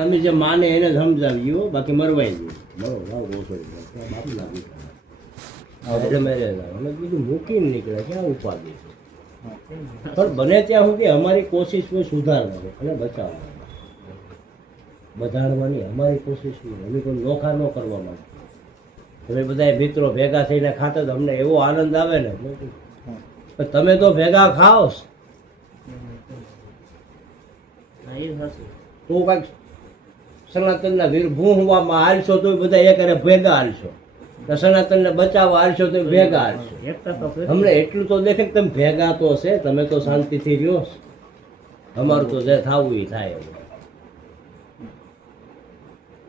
અમે જે માને એને સમજાવ્યું, બાકી મરવાઈ ગયું. બાપુ લાગી અમે બીજું મૂકીને નીકળ્યા, ક્યાં ઉપાધિ છે. પણ બને ત્યાં સુધી અમારી કોશિશ હોય સુધારવાની અને બચાવવાની, બધાડવાની અમારી કોશિશ હોય. અમે કોઈ નોખા ન કરવા માંગતા. તમે બધા મિત્રો ભેગા થઈને ખાતા તો અમને એવો આનંદ આવે ને. પણ તમે તો ભેગા ખાઓ તું કાંઈક સનાતનના વીર ભૂંવામાં હાલશો તો બધા એક ભેગા હાલશો, સનાતનને બચાવવા હાલશો તો ભેગા હાલશો. અમને એટલું તો દેખે કે તમે ભેગા તો હશે, તમે તો શાંતિથી રહ્યો. અમારું તો જે થવું એ થાય.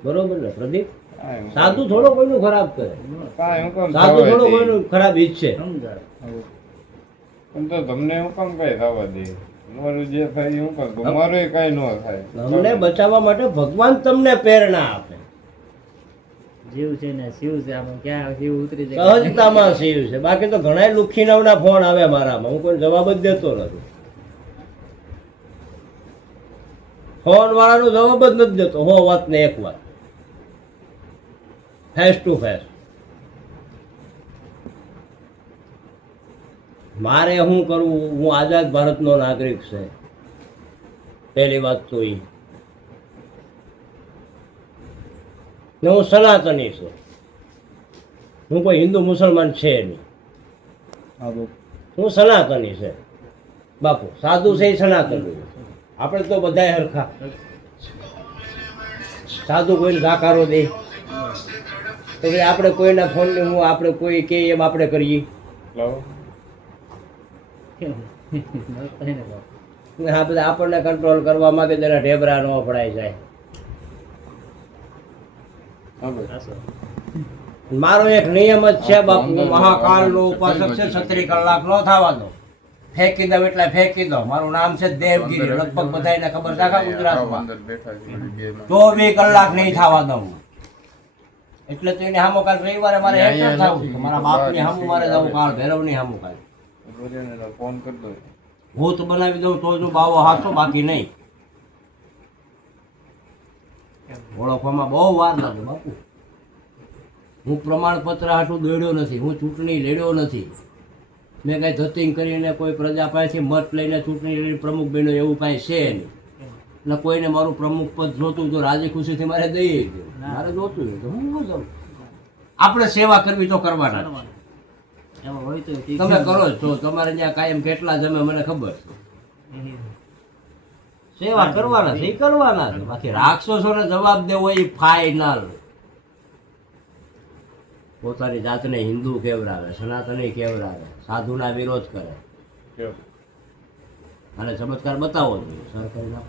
બરોબર ને પ્રદીપ? સાધુ થોડો કોઈનું ખરાબ કરે, સાધુ થોડો કોઈનું ખરાબ ઈચ્છે. તમને હું કામ કઈ થવા દે? જે થાય હું કામ તમારે કઈ ન થાય. તમને બચાવવા માટે ભગવાન તમને પ્રેરણા આપે. જીવ છે ને શિવ છે, આમાં ક્યાં શિવ ઉતરી જાય? સહજતામાં શિવ છે. બાકી તો ઘણા લુખીનાવના ફોન આવે મારામાં, હું કોઈ જવાબ જ દેતો નથી. ફોન વાળાનો જવાબ જ નથી દેતો. હો વાત ને એક વાત, ફેસ ટુ ફેસ. મારે શું કરવું? હું આઝાદ ભારતનો નાગરિક છે, પહેલી વાત તો એ. ને હું સનાતની છું, હું કોઈ હિન્દુ મુસલમાન છે નહીં. હું સનાતની છે બાપુ. સાધુ છે એ સનાતની. આપણે તો બધા હરખા. સાધુ કોઈને જાકારો દે તો ભાઈ આપણે કોઈના ફોનને હું આપણે કોઈ કે એમ આપણે કરીએ. આ બધા આપણને કંટ્રોલ કરવા માંગે તેના ઢેબરા ન ફડાઈ જાય. મારો એક નિયમ જ છે બાપુ, મહાકાલ નો ઉપાસક છે, 36 કલાક નો થવા દો. ફેંકી દો એટલે ફેંકી દો. મારું નામ છે દેવગીરી, લગભગ બધાને ખબર છે આખા ગુજરાતમાં. 24 કલાક નહીં થવા દઉં. એટલે તો એને સામો કાલ રવિવારે મારે હેઠળ થવું, મારા બાપની સામું મારે જવું, કાળ ભૈરવની સામું કાલ ફોન કરી દો, ભૂત બનાવી દઉં તો જો બાવો હાથો, બાકી નહીં. ઓળખવામાં બહુ વાર લાગે બાપુ. હું પ્રમાણપત્ર હાટું દોડ્યો નથી, હું ચૂંટણી લડ્યો નથી. મેં કાંઈ ધતિંગ કરીને કોઈ પ્રજા પાસેથી મત લઈને ચૂંટણી લઈને પ્રમુખ બન્યો એવું કાંઈ છે નહીં. એટલે કોઈને મારું પ્રમુખ પદ જોતું તો રાજી ખુશીથી મારે દઈએ ગયું. મારે જોતું હોય તો હું ન જાઉં. આપણે સેવા કરવી તો કરવાના. તમે કરો છો, તમારે ત્યાં કાયમ કેટલા જમે મને ખબર છે. સેવા કરવાના છે, કરવાના છે. બાકી રાક્ષસોને જવાબ દેવો એ ફાઇનલ. પોતાની જાતને હિન્દુ કેવરાવે, સનાતની કેવરાવે, સાધુના વિરોધ કરે અને ચમત્કાર બતાવો જોઈએ સરકારના.